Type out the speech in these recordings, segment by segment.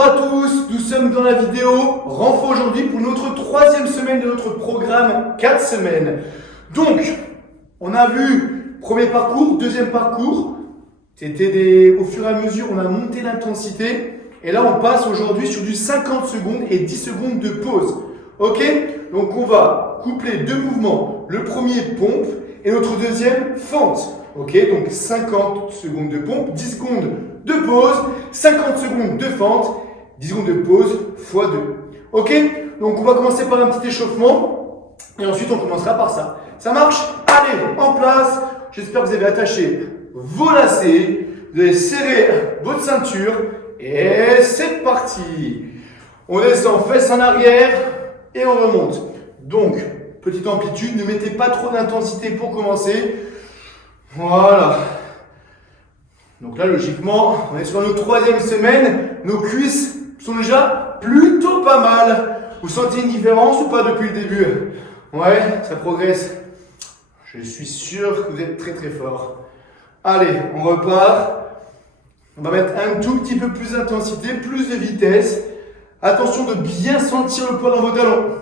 Bonjour à tous, nous sommes dans la vidéo renfort aujourd'hui pour notre troisième semaine de notre programme 4 semaines. Donc, on a vu premier parcours, deuxième parcours, au fur et à mesure on a monté l'intensité et là on passe aujourd'hui sur du 50 secondes et 10 secondes de pause. Ok? Donc on va coupler deux mouvements, le premier pompe et notre deuxième fente. Ok, donc 50 secondes de pompe, 10 secondes de pause, 50 secondes de fente, 10 secondes de pause x 2. Ok, donc on va commencer par un petit échauffement et ensuite on commencera par ça. Ça marche? Allez, en place. J'espère que vous avez attaché vos lacets, vous avez serré votre ceinture et c'est parti. On descend fesses en arrière et on remonte. Donc, petite amplitude, ne mettez pas trop d'intensité pour commencer. Voilà. Donc là, logiquement, on est sur notre troisième semaine. Nos cuisses sont déjà plutôt pas mal. Vous sentez une différence ou pas depuis le début? Ouais, ça progresse. Je suis sûr que vous êtes très très fort. Allez, on repart. On va mettre un tout petit peu plus d'intensité, plus de vitesse. Attention de bien sentir le poids dans vos talons.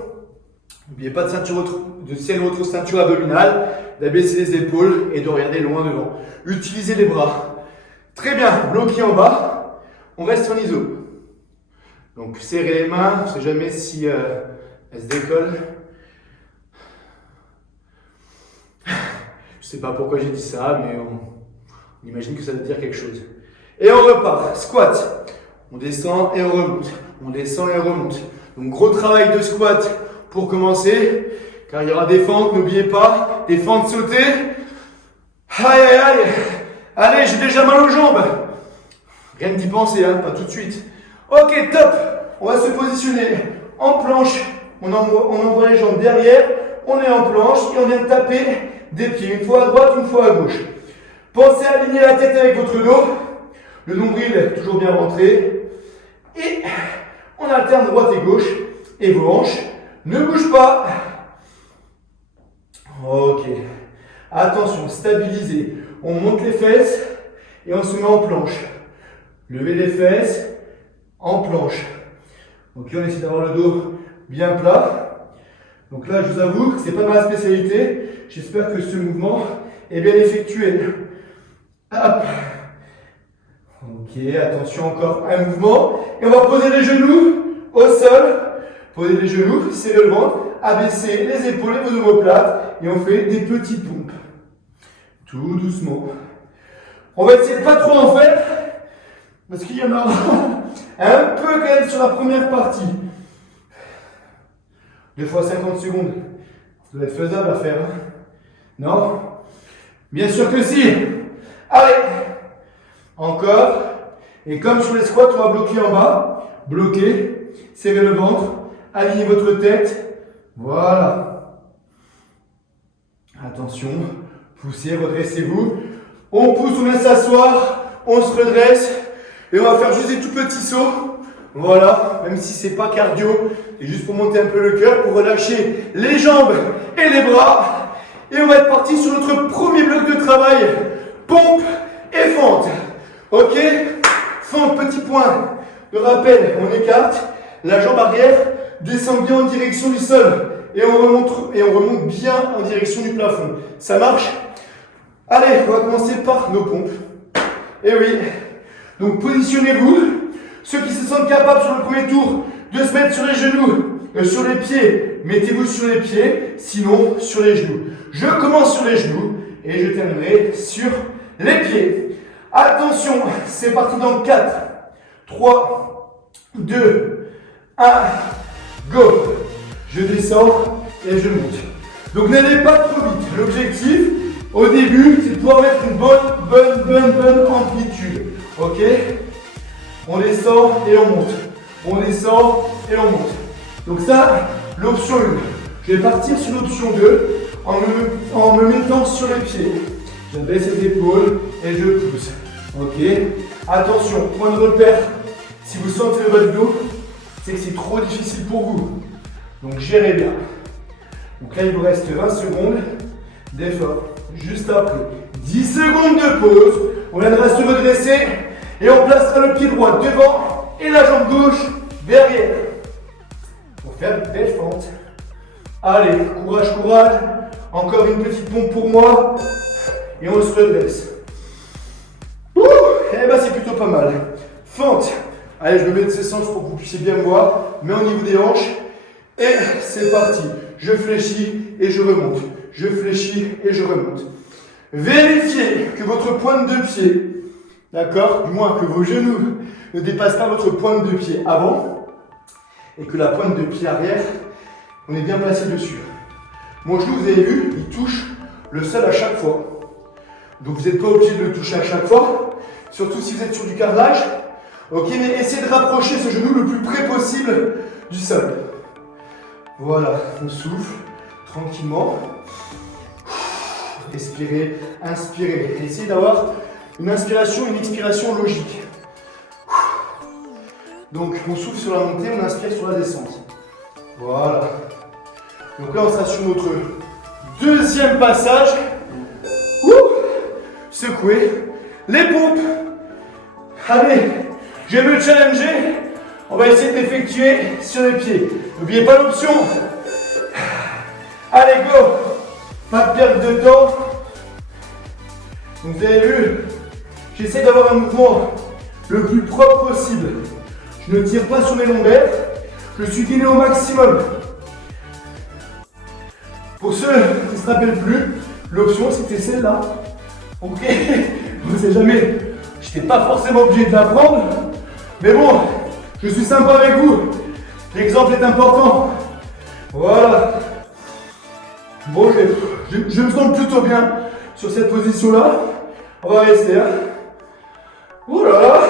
N'oubliez pas de serrer votre ceinture abdominale, d'abaisser les épaules et de regarder loin devant. Utilisez les bras. Très bien, bloqué en bas. On reste en iso. Donc serrez les mains, on ne sait jamais si elles se décollent. Je ne sais pas pourquoi j'ai dit ça, mais on imagine que ça veut dire quelque chose. Et on repart. Squat. On descend et on remonte. On descend et on remonte. Donc gros travail de squat pour commencer, car il y aura des fentes, n'oubliez pas, des fentes sautées. Aïe aïe aïe. Allez, j'ai déjà mal aux jambes. Rien d'y penser, hein, pas tout de suite. Ok, top. On va se positionner en planche. On envoie les jambes derrière. On est en planche et on vient de taper des pieds. Une fois à droite, une fois à gauche. Pensez à aligner la tête avec votre dos. Le nombril est toujours bien rentré. Et on alterne droite et gauche. Et vos hanches ne bougent pas. Ok. Attention, stabilisez. On monte les fesses et on se met en planche. Levez les fesses en planche. Ok, on essaie d'avoir le dos bien plat. Donc là, je vous avoue que ce n'est pas ma spécialité. J'espère que ce mouvement est bien effectué. Hop. Ok, attention, encore un mouvement. Et on va poser les genoux au sol. Posez les genoux, serrez le ventre, abaissez les épaules et vos omoplates. Et on fait des petites pompes. Tout doucement. On va essayer de pas trop en faire. Parce qu'il y en a un peu quand même sur la première partie. 2 fois 50 secondes. Ça doit être faisable à faire. Hein? Non? Bien sûr que si. Allez. Encore. Et comme sur les squats, on va bloquer en bas. Bloquer. Serrez le ventre. Alignez votre tête. Voilà. Attention. Poussez, redressez-vous. On pousse, on vient s'asseoir. On se redresse. Et on va faire juste des tout petits sauts. Voilà. Même si c'est pas cardio. C'est juste pour monter un peu le cœur. Pour relâcher les jambes et les bras. Et on va être parti sur notre premier bloc de travail. Pompe et fente. Ok? Fente, petit point de rappel. On écarte. La jambe arrière descend bien en direction du sol. Et on remonte bien en direction du plafond. Ça marche? Allez, on va commencer par nos pompes. Et oui. Donc positionnez-vous. Ceux qui se sentent capables sur le premier tour de se mettre sur les genoux, sur les pieds, mettez-vous sur les pieds, sinon sur les genoux. Je commence sur les genoux et je terminerai sur les pieds. Attention, c'est parti dans 4, 3, 2, 1, go. Je descends et je monte. Donc n'allez pas trop vite. L'objectif, au début, c'est de pouvoir mettre une bonne amplitude. Ok? On descend et on monte. On descend et on monte. Donc ça, l'option 1. Je vais partir sur l'option 2 en me mettant sur les pieds. J'abaisse les épaules et je pousse. Ok? Attention, point de repère. Si vous sentez le bas du dos, c'est que c'est trop difficile pour vous. Donc gérez bien. Donc là, il vous reste 20 secondes d'effort. Juste après, 10 secondes de pause. On viendra se redresser et on placera le pied droit devant Et la jambe gauche derrière. Pour faire une belle fente. Allez, courage, courage. Encore une petite pompe pour moi. Et on se redresse. Ouh, eh ben c'est plutôt pas mal. Fente. Allez, je me mets de ces sens pour que vous puissiez bien me voir. Mets au niveau des hanches. Et c'est parti. Je fléchis et je remonte. Je fléchis et je remonte. Vérifiez que votre pointe de pied, d'accord, du moins que vos genoux ne dépassent pas votre pointe de pied avant et que la pointe de pied arrière, on est bien placé dessus. Mon genou, vous avez vu, il touche le sol à chaque fois. Donc vous n'êtes pas obligé de le toucher à chaque fois, surtout si vous êtes sur du carrelage. Ok, mais essayez de rapprocher ce genou le plus près possible du sol. Voilà, on souffle tranquillement. Respirez, inspirez. Essayez d'avoir une inspiration et une expiration logique. Donc on souffle sur la montée, on inspire sur la descente. Voilà. Donc là on sera sur notre deuxième passage. Secouez les pompes. Allez, je vais me challenger. On va essayer d'effectuer sur les pieds. N'oubliez pas l'option. Allez, go. Pas de perte de temps. Donc vous avez vu, j'essaie d'avoir un mouvement le plus propre possible. Je ne tire pas sur mes lombaires. Je suis guidé au maximum. Pour ceux qui ne se rappellent plus, l'option c'était celle-là. Ok, je ne sais jamais. Je n'étais pas forcément obligé de la prendre. Mais bon, je suis sympa avec vous. L'exemple est important. Voilà. Bon, je me sens plutôt bien sur cette position-là. On va rester. Hein. Ouh là là.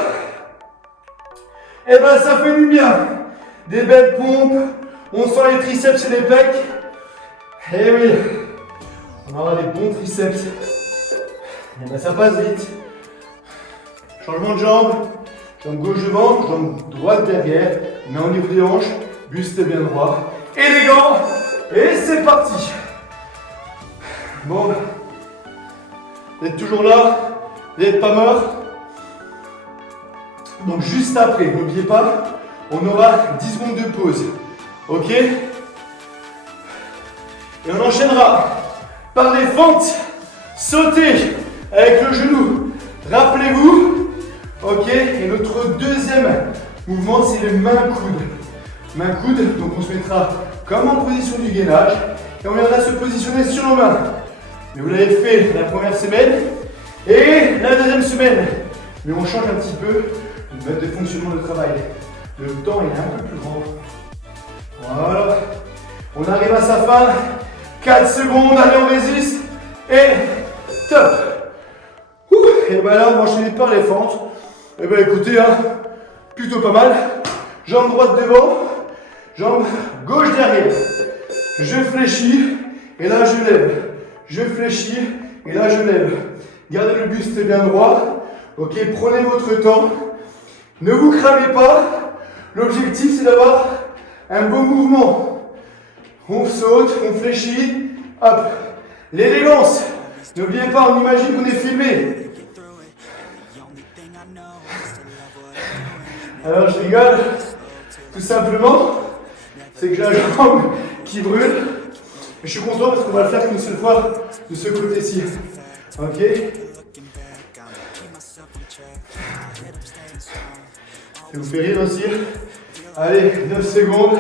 Eh ben, ça fait du bien. Des belles pompes. On sent les triceps et les pecs. Eh oui. On aura des bons triceps. Eh ben, ça passe vite. Changement de jambe. Jambe gauche devant, jambe droite derrière. Main au niveau des hanches. Buste bien droit. Élégant. Et c'est parti. Bon, vous êtes toujours là, vous n'êtes pas mort. Donc juste après, n'oubliez pas, on aura 10 secondes de pause. Ok? Et on enchaînera par les fentes sautées avec le genou. Rappelez-vous, ok? Et notre deuxième mouvement, c'est les mains-coudes. Mains-coudes, donc on se mettra comme en position du gainage et on viendra se positionner sur nos mains. Mais vous l'avez fait la première semaine et la deuxième semaine. Mais on change un petit peu le mode de fonctionnement de travail. Le temps est un peu plus grand. Voilà. On arrive à sa fin. 4 secondes, allez on résiste. Et top. Et ben là on va enchaîner par les fentes. Et ben écoutez, hein, plutôt pas mal. Jambe droite devant, jambe gauche derrière. Je fléchis et là je lève. Je fléchis et là je lève. Gardez le buste bien droit. Ok, prenez votre temps. Ne vous cramez pas. L'objectif c'est d'avoir un beau mouvement. On saute, on fléchit. Hop. L'élégance. N'oubliez pas, on imagine qu'on est filmé. Alors je rigole. Tout simplement, c'est que j'ai la jambe qui brûle. Mais je suis content parce qu'on va le faire qu'une seule fois de ce côté-ci. Ok? Ça vous fait rire aussi? Allez, 9 secondes.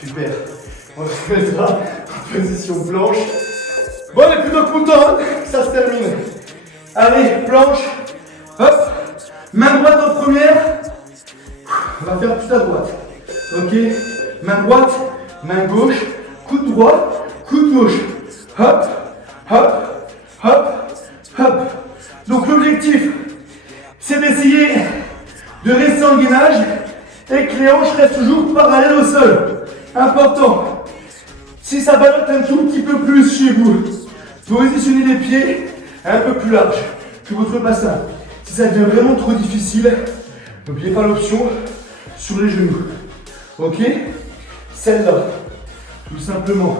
Super. On se mettra en position planche. Bon, on est plutôt content hein, que ça se termine. Allez, planche. Hop. Main droite en première. On va faire tout à droite. Ok? Main droite, main gauche, coude droit, coude gauche. Hop, hop, hop, hop. Donc l'objectif, c'est d'essayer de rester en gainage et que les hanches restent toujours parallèles au sol. Important. Si ça ballotte un tout petit peu plus chez vous, positionnez les pieds un peu plus large que votre bassin. Si ça devient vraiment trop difficile, n'oubliez pas l'option sur les genoux. Ok? Celle-là, tout simplement.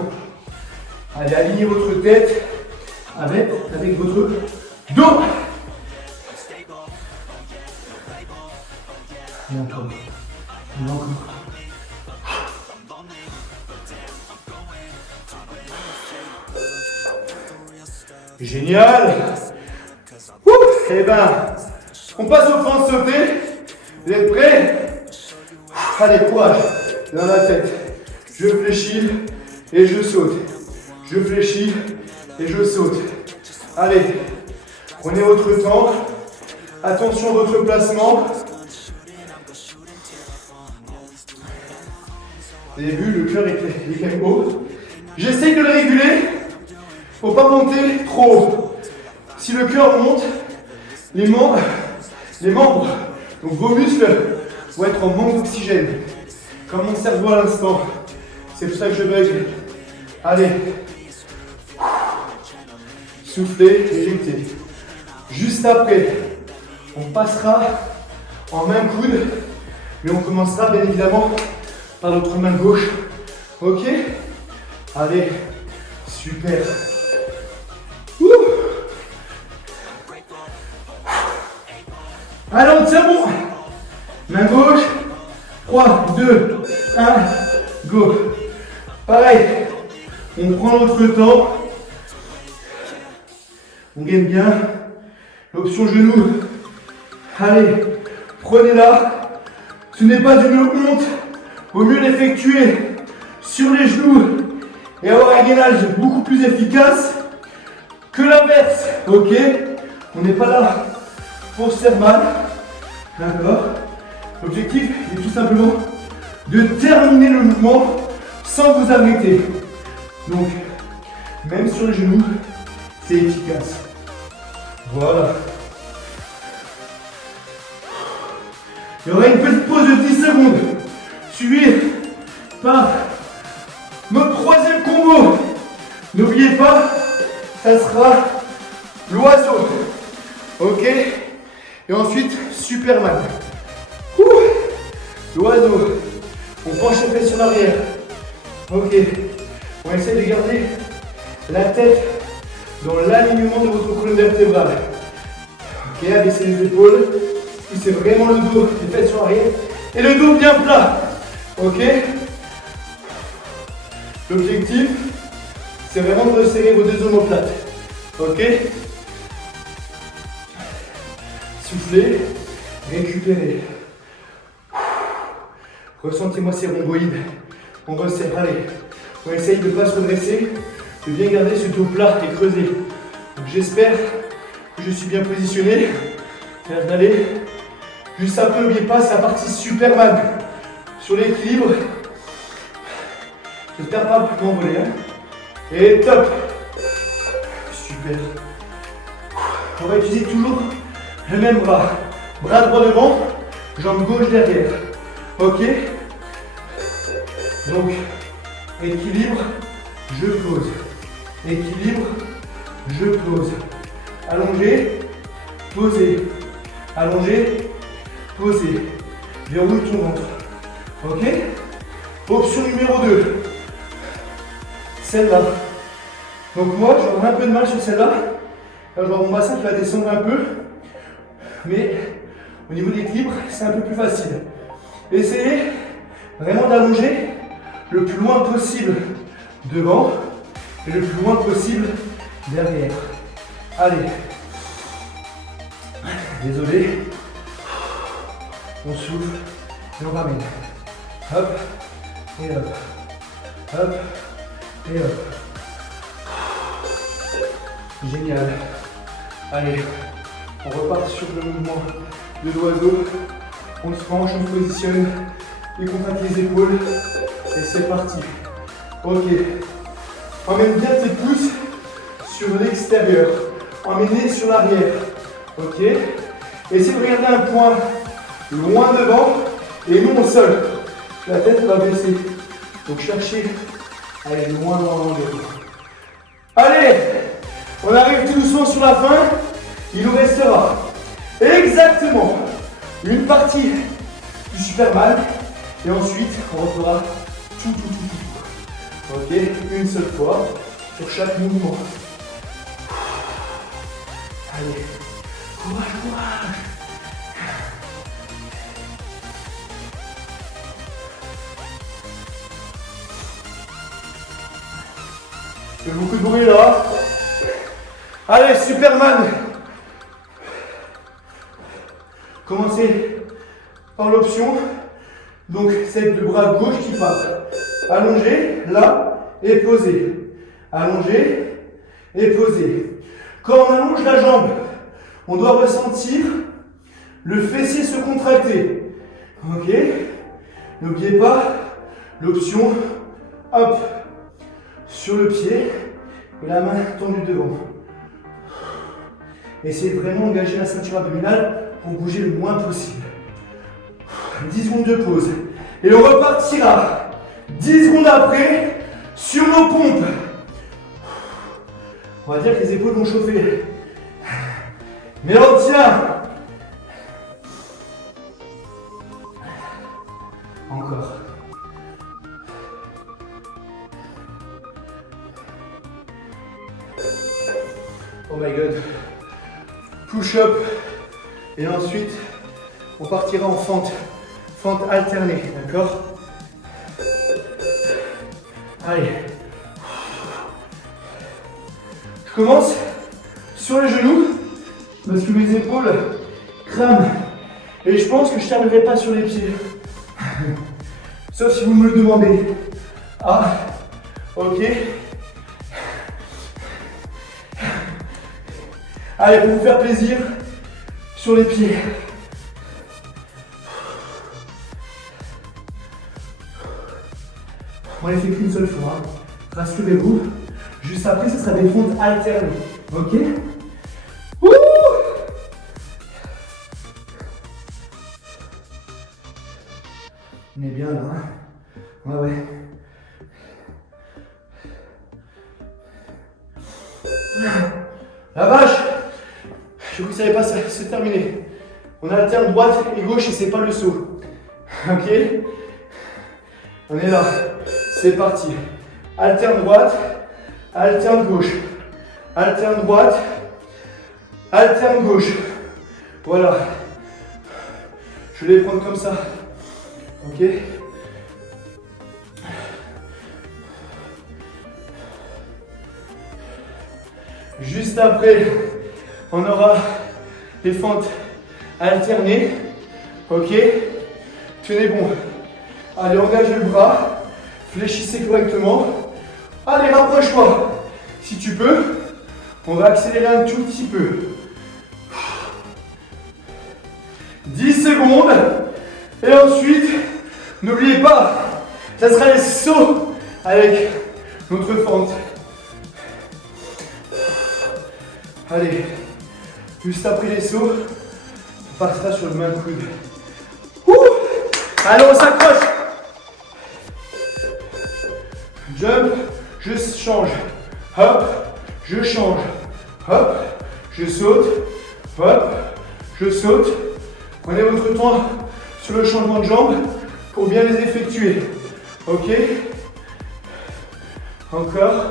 Allez, alignez votre tête avec votre dos. Et encore. Et encore. Génial. Et ben, on passe aux fentes sautées. Vous êtes prêts? Allez, courage. Dans la tête. Je fléchis et je saute. Je fléchis et je saute. Allez, prenez votre temps. Attention à votre placement. Vous avez vu, le cœur est quand même haut. J'essaye de le réguler. Faut pas monter trop haut. Si le cœur monte, les membres, donc vos muscles, vont être en manque d'oxygène. Comme mon cerveau à l'instant. C'est pour ça que je bug. Allez. Soufflez, éjectez. Juste après, on passera en main coude, mais on commencera bien évidemment par notre main gauche. Ok? Allez, super. Ouh. Allez, on tient bon. Main gauche. 3, 2, 1, go. Pareil, on prend notre temps. On gagne bien. L'option genou. Allez, prenez-la. Ce n'est pas une honte. Vaut mieux l'effectuer sur les genoux et avoir un gainage beaucoup plus efficace que l'inverse. Ok? On n'est pas là pour se faire mal. D'accord? L'objectif est tout simplement de terminer le mouvement sans vous arrêter. Donc, même sur les genoux, c'est efficace. Voilà. Il y aura une petite pause de 10 secondes, suivie par notre troisième combo. N'oubliez pas, ça sera l'oiseau. Ok? Et ensuite, Superman. L'oiseau. On penche les fesses sur l'arrière. Ok. On essaie de garder la tête dans l'alignement de votre colonne vertébrale. Ok, abaissez les épaules. Poussez vraiment le dos, les fesses sur l'arrière. Et le dos bien plat. Ok. L'objectif, c'est vraiment de resserrer vos deux omoplates. Ok. Soufflez. Récupérez. Ressentez-moi ces rhomboïdes. On resserre. Allez. On essaye de ne pas se redresser, de bien garder ce dos plat et creusé. Donc j'espère que je suis bien positionné. C'est d'aller juste un peu, n'oubliez pas, c'est la partie Superman. Sur l'équilibre. J'espère pas m'envoler. Hein. Et top. Super. On va utiliser toujours le même bras. Bras droit devant, jambe gauche derrière. Ok. Donc, équilibre, je pose. Équilibre, je pose. Allongé, posé. Allongé, posé. Verrouille ton ventre. Ok. Option numéro 2. Celle-là. Donc moi, je vais avoir un peu de mal sur celle-là. Là, je vais avoir mon bassin qui va descendre un peu. Mais au niveau de l'équilibre, c'est un peu plus facile. Essayez vraiment d'allonger le plus loin possible devant et le plus loin possible derrière. Allez. Désolé. On souffle et on ramène. Hop et hop. Hop et hop. Génial. Allez, on repart sur le mouvement de l'oiseau. On se penche, on se positionne, décontracte les épaules et c'est parti. Ok. Emmène bien tes pouces sur l'extérieur. Emmène-les sur l'arrière. Ok. Essayez de regarder un point loin devant et non au sol. La tête va baisser. Donc cherchez à aller loin devant. Allez, on arrive tout doucement sur la fin. Il nous restera exactement une partie du Superman et ensuite on refera tout. Ok, une seule fois sur chaque mouvement. Allez, courage. fait beaucoup de bruit là. Allez, Superman. Commencez par l'option. Donc, c'est le bras gauche qui part. Allongé, là, et posé. Allongé, et posé. Quand on allonge la jambe, on doit ressentir le fessier se contracter. Ok? N'oubliez pas l'option, hop, sur le pied et la main tendue devant. Essayez vraiment d'engager la ceinture abdominale pour bouger le moins possible. 10 secondes de pause. Et on repartira 10 secondes après sur nos pompes. On va dire que les épaules vont chauffer. Mais on tient. Encore. Oh my god. Push-up. Et ensuite, on partira en fente. Fente alternée, d'accord? Allez. Je commence sur les genoux parce que mes épaules crament. Et je pense que je ne terminerai pas sur les pieds. Sauf si vous me le demandez. Ah, ok. Allez, pour vous faire plaisir, sur les pieds. On les fait qu'une seule fois. Rassurez-vous. Juste après, ce sera des fentes alternées. Ok? Ouh! On est bien là. Hein? Ouais. La vache! Je crois que ça n'allait pas se terminer. On alterne droite et gauche et c'est pas le saut. Ok? On est là. C'est parti. Alterne droite, alterne gauche. Alterne droite, alterne gauche. Voilà. Je vais les prendre comme ça. Ok? Juste après, on aura les fentes alternées. Ok? Tenez bon. Allez, engagez le bras. Fléchissez correctement. Allez, rapproche-toi. Si tu peux, on va accélérer un tout petit peu. 10 secondes. Et ensuite, n'oubliez pas, ça sera les sauts avec notre fente. Allez, juste après les sauts, on passera sur le main coude. Allez, on s'accroche. Jump, je change. Hop, je change. Hop, je saute. Hop, je saute. Prenez votre temps sur le changement de jambes pour bien les effectuer. Ok? Encore.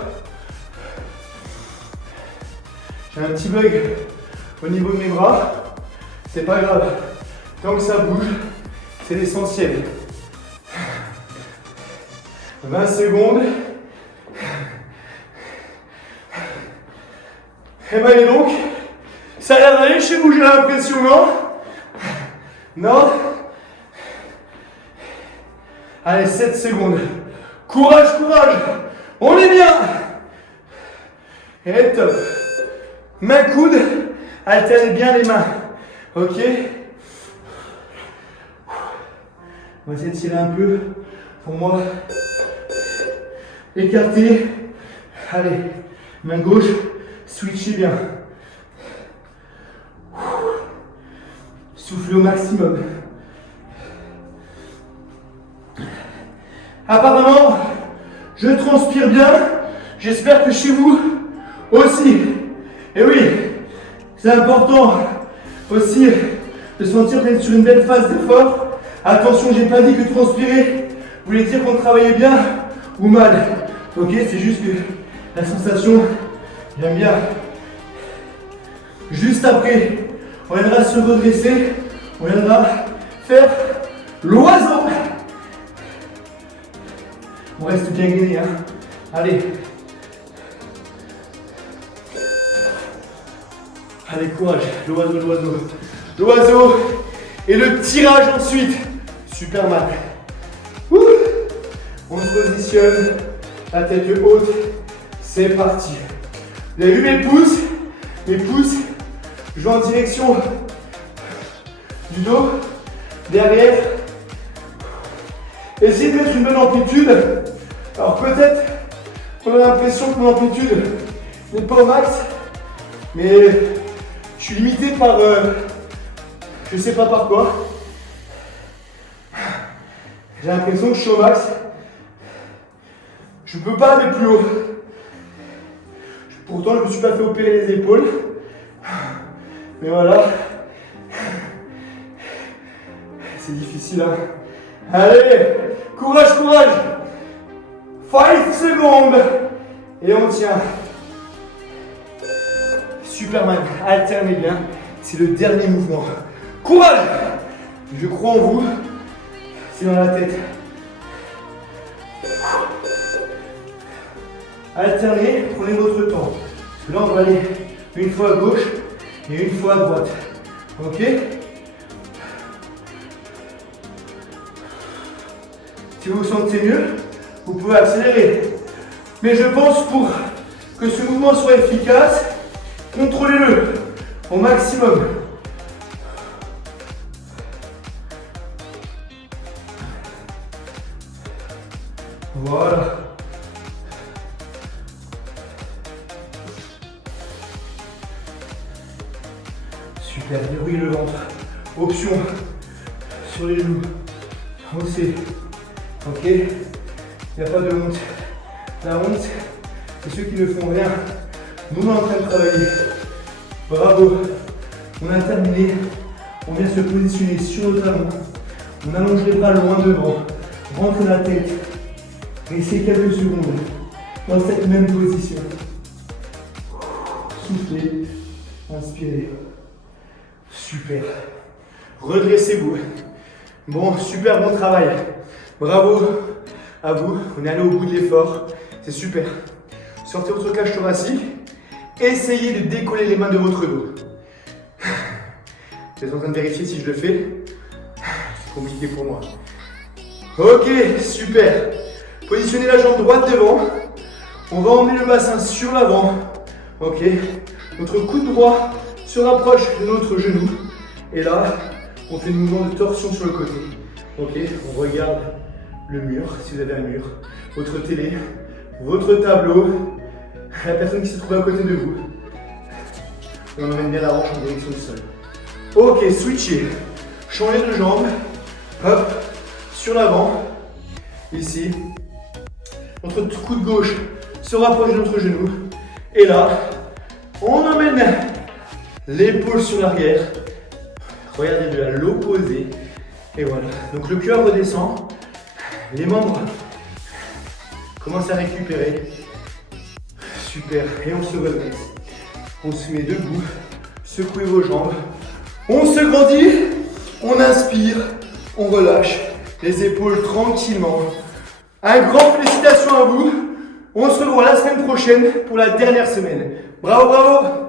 J'ai un petit bug au niveau de mes bras. C'est pas grave. Tant que ça bouge, c'est l'essentiel. 20 secondes. Et ben et donc, ça a l'air d'aller chez vous, j'ai l'impression, non? Non? Allez, 7 secondes. Courage, courage. On est bien. Et top. Main coude, alternez bien les mains. Ok? On va essayer de tirer un peu. Pour moi, écartez. Allez, main gauche, switchez bien. Soufflez au maximum. Apparemment, je transpire bien. J'espère que chez vous aussi. Et oui, c'est important aussi de sentir d'être sur une belle phase d'effort. Attention, j'ai pas dit que transpirer voulait dire qu'on travaillait bien ou mal. Ok, c'est juste que la sensation, j'aime bien. Juste après, on viendra se redresser. On viendra faire l'oiseau. On reste bien gainé, hein. Allez. Allez, courage. L'oiseau, l'oiseau. L'oiseau. Et le tirage ensuite. Superman. Ouh. On se positionne. La tête haute. C'est parti. Vous avez vu mes pouces? Mes pouces. Je vais en direction du dos. Derrière. Essayez de mettre une bonne amplitude. Alors peut-être qu'on a l'impression que mon amplitude n'est pas au max. Mais je suis limité par, je sais pas par quoi. J'ai l'impression que je suis au max. Je ne peux pas aller plus haut. Pourtant, je ne me suis pas fait opérer les épaules. Mais voilà. C'est difficile, hein. Allez, courage, courage. 5 secondes. Et on tient. Superman, alternez bien. C'est le dernier mouvement. Courage! Je crois en vous. C'est dans la tête. Alternez, prenez votre temps. Parce que là, on va aller une fois à gauche et une fois à droite. Ok? Si vous vous sentez mieux, vous pouvez accélérer. Mais je pense pour que ce mouvement soit efficace, contrôlez-le au maximum. Voilà. Super, dérouillez le ventre. Option sur les genoux. Haussez. Ok? Il n'y a pas de honte. La honte, c'est ceux qui ne font rien. Nous, on est en train de travailler. Bravo. On a terminé. On vient se positionner sur le talon. On allonge les bras loin devant. Rentre la tête. Restez quelques secondes dans cette même position. Soufflez. Inspirez. Super. Redressez-vous. Bon, super bon travail. Bravo à vous. On est allé au bout de l'effort. C'est super. Sortez votre cage thoracique. Essayez de décoller les mains de votre dos. Vous êtes en train de vérifier si je le fais. C'est compliqué pour moi. Ok, super. Positionnez la jambe droite devant. On va emmener le bassin sur l'avant. Ok. Notre coude droit se rapproche de notre genou. Et là, on fait un mouvement de torsion sur le côté. Ok, on regarde le mur, si vous avez un mur, votre télé, votre tableau, la personne qui se trouve à côté de vous. Et on emmène bien la hanche en direction du sol. Ok, switchez. Changez de jambe. Hop, sur l'avant. Ici. Notre coude gauche se rapproche de notre genou. Et là, on emmène l'épaule sur l'arrière. Regardez de l'opposé. Et voilà. Donc le cœur redescend. Les membres commencent à récupérer. Super. Et on se redresse. On se met debout. Secouez vos jambes. On se grandit. On inspire. On relâche les épaules tranquillement. Un grand félicitations à vous. On se revoit la semaine prochaine pour la dernière semaine. Bravo, bravo!